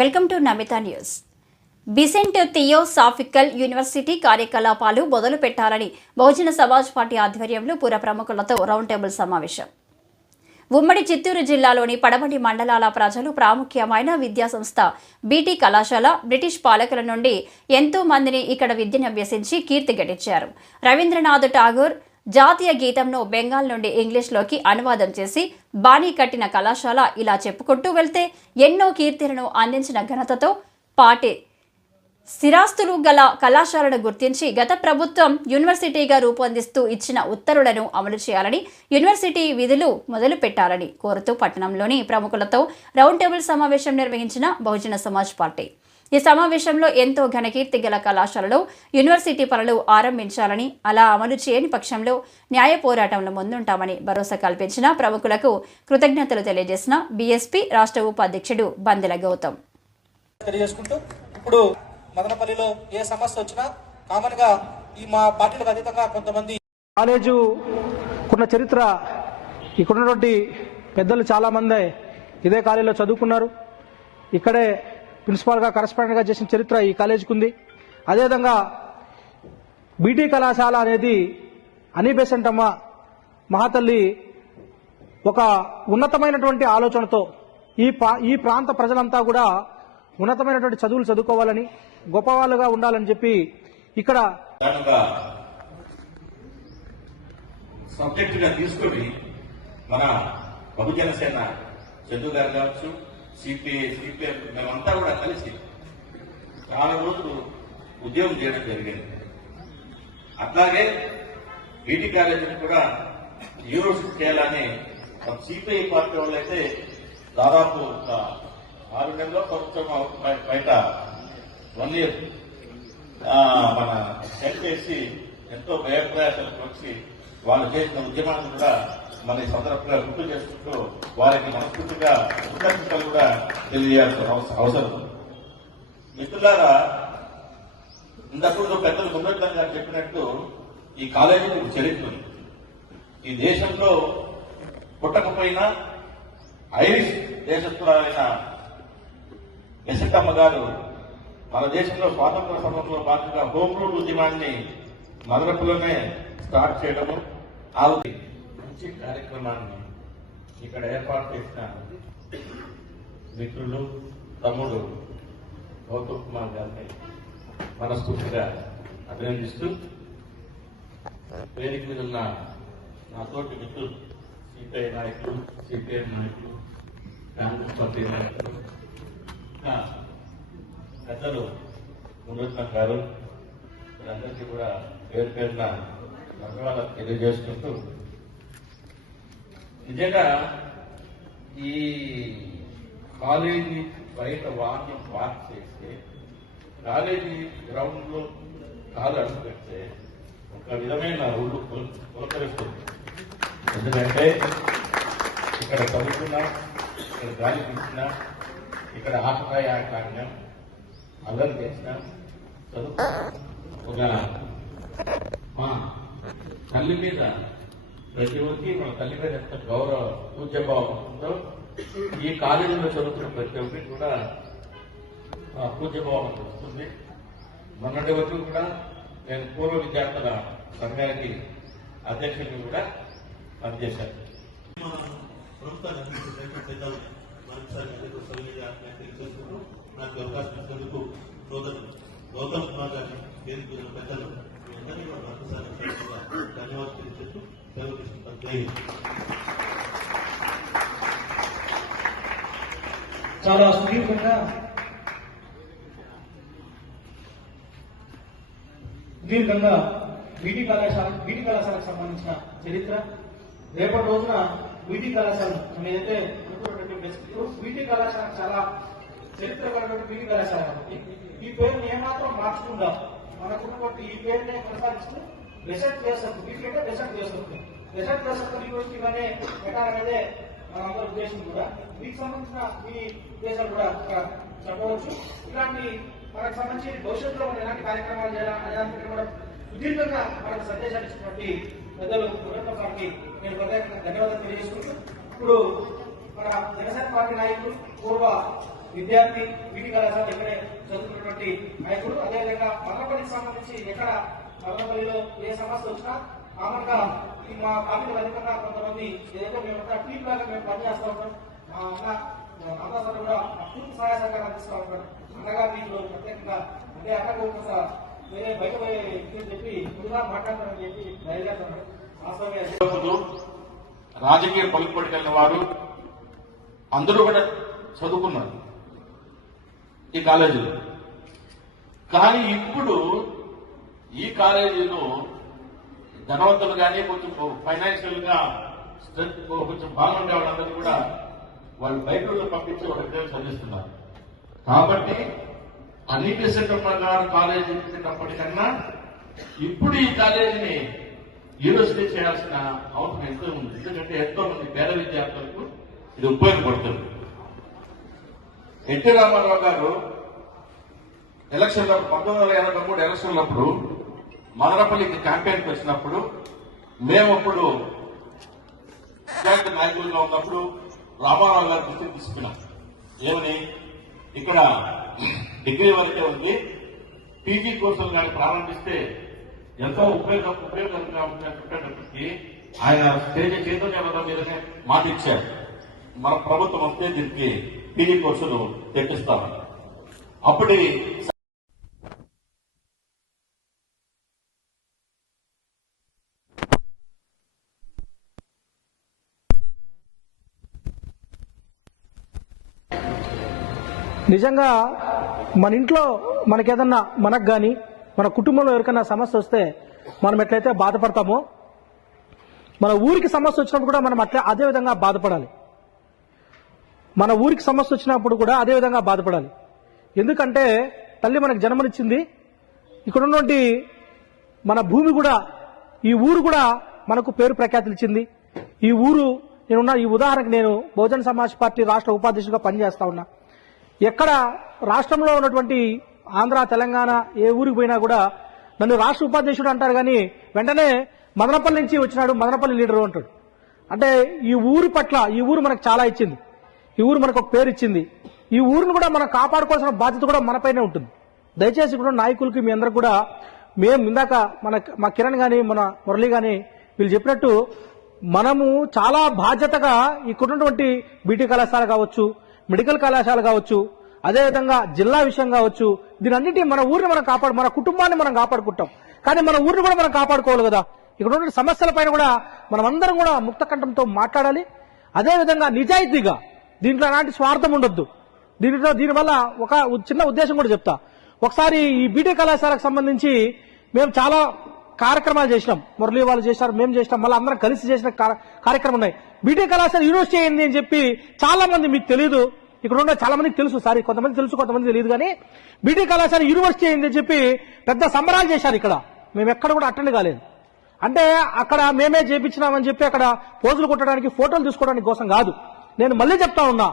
Welcome to Namita news. Bessent theosophical university కార్యకలాపాలు మొదలు పెట్టాలని బహుజన సమాజ్ పార్టీ ఆధ్వర్యంలో పుర ప్రముఖులతో రౌండ్ టేబుల్ సమావేశం. ఉమ్మడి చిత్తూరు జిల్లాలోని పడమటి మండలాల ప్రజలు ప్రాముఖ్యమైన విద్యాసంస్థ బీటీ కళాశాల బ్రిటిష్ పాలకుల నుండి ఎంతో మందిని ఇక్కడ విద్యను అభ్యసించి కీర్తి గడించారు. రవీంద్రనాథ్ ఠాగూర్ జాతీయ గీతంను బెంగాల్ నుండి ఇంగ్లీష్లోకి అనువాదం చేసి బాణీ కట్టిన కళాశాల. ఇలా చెప్పుకుంటూ వెళ్తే ఎన్నో కీర్తులను అందించిన ఘనతతో పాటి స్థిరాస్తులు గల కళాశాలను గుర్తించి గత ప్రభుత్వం యూనివర్సిటీగా రూపొందిస్తూ ఇచ్చిన ఉత్తర్వులను అమలు చేయాలని, యూనివర్సిటీ విధులు మొదలు పెట్టాలని కోరుతూ పట్టణంలోని ప్రముఖులతో రౌండ్ టేబుల్ సమావేశం నిర్వహించిన బహుజన సమాజ్ పార్టీ. ఈ సమావేశంలో ఎంతో ఘనకీర్తి గల కళాశాలలో యూనివర్సిటీ పనులు ఆరంభించాలని, అలా అమలు చేయని పక్షంలో న్యాయ పోరాటంలో ముందుంటామని భరోసా కల్పించిన ప్రముఖులకు కృతజ్ఞతలు తెలియజేసిన బీఎస్పీ రాష్ట్ర ఉపాధ్యక్షుడు బందెల గౌతమ్. ఇప్పుడు మదనపల్లిలో ఏ సమస్య వచ్చినా కామన్ గా ఈ మా పార్టీలకు అతీతంగా కొంతమంది కాలేజు ఉన్న చరిత్ర ఇక్కడున్నటువంటి పెద్దలు చాలా మంది ఇదే కాలేజీలో చదువుకున్నారు. ఇక్కడే ప్రిన్సిపాల్గా కరెస్పాండెంట్గా చేసిన చరిత్ర ఈ కాలేజీకి ఉంది. అదేవిధంగా బీటీ కళాశాల అనేది అనీ బెసెంట్ అమ్మ మహాతల్లి ఒక ఉన్నతమైనటువంటి ఆలోచనతో ఈ ప్రాంత ప్రజలంతా కూడా ఉన్నతమైనటువంటి చదువులు చదువుకోవాలని, గొప్పవాళ్ళుగా ఉండాలని చెప్పి ఇక్కడ సబ్జెక్ట్ గా తీసుకుని మన బహుజన సేన చందు గారు కావచ్చు, సిపిఐ మేమంతా కూడా కలిసి చాలా రోజులు ఉద్యోగం చేయడం జరిగింది. అట్లాగే బీటీ కాలేజీని కూడా యూనివర్సిటీ చేయాలని సిపిఐ పార్టీ వాళ్ళైతే దాదాపు 6 నెలల్లో కొంచెం బయట 1 year మన హెల్ప్ చేసి ఎంతో భయప్రయాసాలకు వచ్చి వాళ్ళు చేసిన ఉద్యమాన్ని కూడా మన ఈ సందర్భంగా గుర్తు చేసుకుంటూ వారికి మనస్ఫూర్తిగా కృతజ్ఞతలు కూడా తెలియజేయాల్సిన అవసరం. మిత్రులారా, ఇంతకుముందు పెద్దలు ముందొడ్డం గారు చెప్పినట్టు ఈ కాలేజీకి ఒక చరిత్ర ఉంది. ఈ దేశంలో పుట్టకపోయినా ఐరిష్ దేశస్తులైన బెసెంట్ గారు మన దేశంలో స్వాతంత్ర సమరంలో భాగంగా హోమ్ రూల్ ఉద్యమాన్ని మదనపల్లిలోనే స్టార్ట్ చేయడము, ఆ మంచి కార్యక్రమాన్ని ఇక్కడ ఏర్పాటు చేసిన మిత్రులు తమ్ముడు గౌతమ్ కుమార్ గారిని మనస్ఫూర్తిగా అభినందిస్తూ, వేదిక మీద ఉన్న నా తోటి మిత్రులు సిపిఐ నాయకులు, సిపిఎం నాయకులు, కాంగ్రెస్ పార్టీ నాయకులు, పెద్దలు ముందొచ్చిన గారు, వీరందరికీ కూడా పేరు పేరున ధన్యవాదాలు తెలియజేసుకుంటూ, నిజంగా ఈ కాలేజీ బయట వాహనం పార్క్ చేస్తే, కాలేజీ గ్రౌండ్ లో కాలు అడుగు పెడితే ఒక విధమైన ఊళ్ళు పులకరిస్తుంది. ఎందుకంటే ఇక్కడ చదువుకున్నా, ఇక్కడ గాలి తీసినా, ఇక్కడ ఆటపాయ ఆట ఆడినాం, అల్లరి చేసినాం, చదువు ఒక మా తల్లి మీద ప్రతి ఒక్కరికి మన తల్లి మీద ఎంత గౌరవ పూజ్యభావం ఉందో ఈ కాలేజీలో చదువుతున్న ప్రతి ఒక్కరికి కూడా పూజ్యభావం వస్తుంది. మొన్నటి వరకు కూడా నేను పూర్వ విద్యార్థుల సంఘానికి అధ్యక్షుడిని కూడా పనిచేశాను. నాకు అవకాశం ఇచ్చినందుకు సోదరుడు గౌతమ్ కుమార్ గారిని వేదిక పెద్దలు అందరినీ మరొకసారి ధన్యవాదాలు తెలియజేస్తూ సెలవు తీసుకుంటాను. చాలా సుదీర్ఘంగా బీటీ కళాశాలకు సంబంధించిన చరిత్ర, రేపటి రోజున బీటీ కళాశాల ఏదైతే బీటీ కళాశాల చాలా చరిత్ర కలిగినటువంటి బీటీ కళాశాల కాబట్టి ఈ పేరుని ఏమాత్రం మార్చకుండా మనకున్నటువంటి ఈ పేరునే కొనసాగిస్తూ బెసెంట్ థియోసాఫికల్ బీటీ అంటే బెసెంట్ థియోసాఫికల్ యూనివర్సిటీగానే పెట్టాలనేదే మనందరి ఉద్దేశం కూడా. వీటికి సంబంధించిన ఈ ఉద్దేశాలు కూడా చెప్పవచ్చు. ఇలాంటి మనకు సంబంధించి భవిష్యత్తులో మనం ఎలాంటి కార్యక్రమాలు చేయాలనే కూడా సుదీర్ఘంగా మనకు సందేశాలు ఇచ్చినటువంటి పెద్దలు పార్టీ నేను ప్రత్యేకంగా ధన్యవాదాలు తెలియజేసుకుంటూ, ఇప్పుడు మన జనసేన పార్టీ నాయకులు పూర్వ విద్యార్థి వీటి కళాశాల ఇక్కడే చదువుతున్నటువంటి నాయకుడు. అదేవిధంగా మదనపల్లికి సంబంధించి ఎక్కడ మదనపల్లిలో ఏ సమస్య వచ్చినా కామన్గా మా పార్టీలో అధికంగా కొంతమంది ఏదైతే మేము టీం లాగా మేము పనిచేస్తూ ఉంటాం. మా అన్న సార్ కూడా పూర్తి సహాయ సహకారం అందిస్తూ ఉంటారు. అన్నగా వీటిలో ప్రత్యేకంగా అంటే అన్నకు వేరే బయట పోయే చెప్పి ముందుగా మాట్లాడతారని చెప్పి బయలుదేరుతున్నాడు. రాజకీయ పలుకుబడి కలిగిన వారు అందరూ కూడా చదువుకున్నారు ఈ కాలేజీలో. కానీ ఇప్పుడు ఈ కాలేజీలో ధనవంతులు కానీ కొంచెం ఫైనాన్షియల్ గా కొంచెం బాగుండే వాళ్ళందరూ కూడా వాళ్ళు బయట పంపించి ఒక విద్యను చదివిస్తున్నారు. కాబట్టి అన్నిటి సెటప్ గారు కాలేజీ ఇచ్చినప్పటికన్నా ఇప్పుడు ఈ కాలేజీని యూనివర్సిటీ చేయాల్సిన అవసరం ఎంతో ఉంది. ఎందుకంటే ఎంతో మంది పేద విద్యార్థులకు ఇది ఉపయోగపడుతుంది. ఎన్టీ రామారావు గారు ఎలక్షన్లో 1983 ఎలక్షన్లప్పుడు మదనపల్లికి క్యాంపెయిన్కి వచ్చినప్పుడు మేమప్పుడు విద్యార్థి నాయకులుగా ఉన్నప్పుడు రామారావు గారి దృష్టికి తీసుకున్నాం. ఏమని ఇక్కడ డిగ్రీ వరకే ఉంది, పీజీ కోర్సులు కానీ ప్రారంభిస్తే ఎంతో ఉపయోగకరంగా ఉంటున్నప్పటికీ ఆయన చైతన్య మీదనే మాట ఇచ్చారు. మన ప్రభుత్వం వస్తే దీనికి పీజీ కోర్సులు తెప్పిస్తామని. అప్పటి నిజంగా మన ఇంట్లో మనకేదన్నా మనకు కానీ మన కుటుంబంలో ఎవరికైనా సమస్య వస్తే మనం ఎట్లయితే బాధపడతామో మన ఊరికి సమస్య వచ్చినప్పుడు కూడా మనం అదే విధంగా బాధపడాలి. మన ఊరికి సమస్య వచ్చినప్పుడు కూడా అదే విధంగా బాధపడాలి. ఎందుకంటే తల్లి మనకు జన్మనిచ్చింది. ఇక్కడ ఉన్నటువంటి మన భూమి కూడా ఈ ఊరు కూడా మనకు పేరు ప్రఖ్యాతులు ఇచ్చింది. ఈ ఊరు నేనున్న ఈ ఉదాహరణకు నేను బహుజన సమాజ్ పార్టీ రాష్ట్ర ఉపాధ్యక్షుడిగా పనిచేస్తా ఉన్నా. ఎక్కడ రాష్ట్రంలో ఉన్నటువంటి ఆంధ్ర తెలంగాణ ఏ ఊరికి పోయినా కూడా నన్ను రాష్ట్ర ఉపాధ్యక్షుడు అంటారు, కానీ వెంటనే మదనపల్లి నుంచి వచ్చినాడు మదనపల్లి లీడరు అంటాడు. అంటే ఈ ఊరి పట్ల ఈ ఊరు మనకు చాలా ఇచ్చింది. ఈ ఊరు మనకు ఒక పేరు ఇచ్చింది. ఈ ఊరిని కూడా మనం కాపాడుకోవాల్సిన బాధ్యత కూడా మనపైనే ఉంటుంది. దయచేసి కూడా నాయకులకి మీ అందరికి కూడా మేము ఇందాక మా కిరణ్ కానీ మన మురళి కానీ వీళ్ళు చెప్పినట్టు మనము చాలా బాధ్యతగా ఇక్కడున్నటువంటి బీటీ కళాశాల కావచ్చు, మెడికల్ కళాశాల కావచ్చు, అదేవిధంగా జిల్లా విషయం కావచ్చు, దీనన్నిటి మన ఊరిని మనం మన కుటుంబాన్ని మనం కాపాడుకుంటాం. కానీ మన ఊరిని కూడా మనం కాపాడుకోవాలి కదా. ఇక్కడ ఉన్న సమస్యల పైన కూడా మనం అందరం కూడా ముక్త కంఠంతో మాట్లాడాలి. అదేవిధంగా నిజాయితీగా, దీంట్లో ఎలాంటి స్వార్థం ఉండొద్దు. దీనివల్ల ఒక చిన్న ఉద్దేశం కూడా చెప్తా. ఒకసారి ఈ బీటీ కళాశాలకు సంబంధించి మేము చాలా కార్యక్రమాలు చేసినాం. మురళీ వాళ్ళు చేశారు, మేము చేసినాం, మళ్ళీ అందరం కలిసి చేసిన కార్యక్రమం ఉన్నాయి. బీటీ కళాశాల యూనివర్సిటీ అయింది అని చెప్పి చాలా మంది మీకు తెలియదు, ఇక్కడ ఉన్న చాలా మందికి తెలుసు, సారీ కొంతమంది తెలుసు కొంతమంది తెలియదు, కానీ బీటీ కళాశాల యూనివర్సిటీ అయింది అని చెప్పి పెద్ద సంబరాలు చేశారు. ఇక్కడ మేము ఎక్కడ కూడా అటెండ్ కాలేదు. అంటే అక్కడ మేమే చేపించినామని చెప్పి అక్కడ పోజులు కొట్టడానికి ఫోటోలు తీసుకోవడానికి కోసం కాదు. నేను మళ్ళీ చెప్తా ఉన్నా,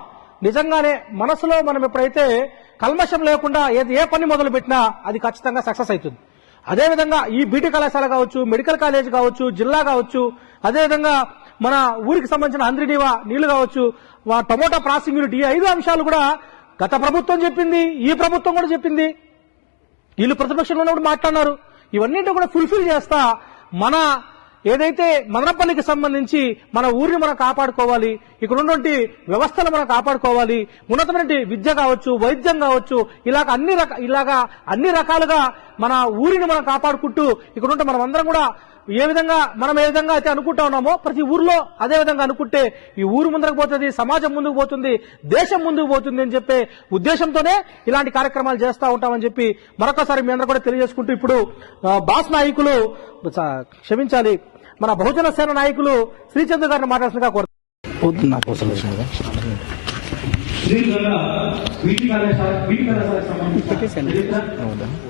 నిజంగానే మనసులో మనం ఎప్పుడైతే కల్మషం లేకుండా ఏ పని మొదలు పెట్టినా అది ఖచ్చితంగా సక్సెస్ అవుతుంది. అదేవిధంగా ఈ బీటీ కళాశాల కావచ్చు, మెడికల్ కాలేజ్ కావచ్చు, జిల్లా కావచ్చు, అదేవిధంగా మన ఊరికి సంబంధించిన అంద్రినీవా నీళ్లు కావచ్చు, టమోటా ప్రాసెసింగ్ యూనిట్, ఈ 5 అంశాలు కూడా గత ప్రభుత్వం చెప్పింది, ఈ ప్రభుత్వం కూడా చెప్పింది. వీళ్ళు ప్రతిపక్షంలో ఉన్నప్పుడు మాట్లాడినారు. ఇవన్నింటి కూడా ఫుల్ఫిల్ చేస్తా మన ఏదైతే మదనపల్లికి సంబంధించి మన ఊరిని మనం కాపాడుకోవాలి, ఇక్కడ ఉన్నటువంటి వ్యవస్థలు మనం కాపాడుకోవాలి, ఉన్నతమైన విద్య కావచ్చు, వైద్యం కావచ్చు, ఇలాగా అన్ని రకాలుగా మన ఊరిని మనం కాపాడుకుంటూ ఇక్కడ ఉంటే మనం అందరం కూడా ఏ విధంగా అయితే అనుకుంటా ఉన్నామో ప్రతి ఊర్లో అదే విధంగా అనుకుంటే ఈ ఊరు ముందుకు పోతుంది, సమాజం ముందుకు పోతుంది, దేశం ముందుకు పోతుంది అని చెప్పే ఉద్దేశంతోనే ఇలాంటి కార్యక్రమాలు చేస్తూ ఉంటామని చెప్పి మరొకసారి మీ అందరూ కూడా తెలియజేసుకుంటూ ఇప్పుడు బాస్ నాయకులు క్షమించాలి మన బహుజన సేన నాయకులు శ్రీచంద్ర గారిని మాట్లాడుతున్నా కోరుతున్నాను. బీటీ కళాశాలకు సంబంధించిన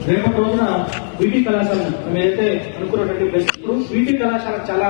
రేపటి రోజున బీటీ కళాశాలను మేమైతే అనుకున్నటువంటి బీటీ కళాశాలకు చాలా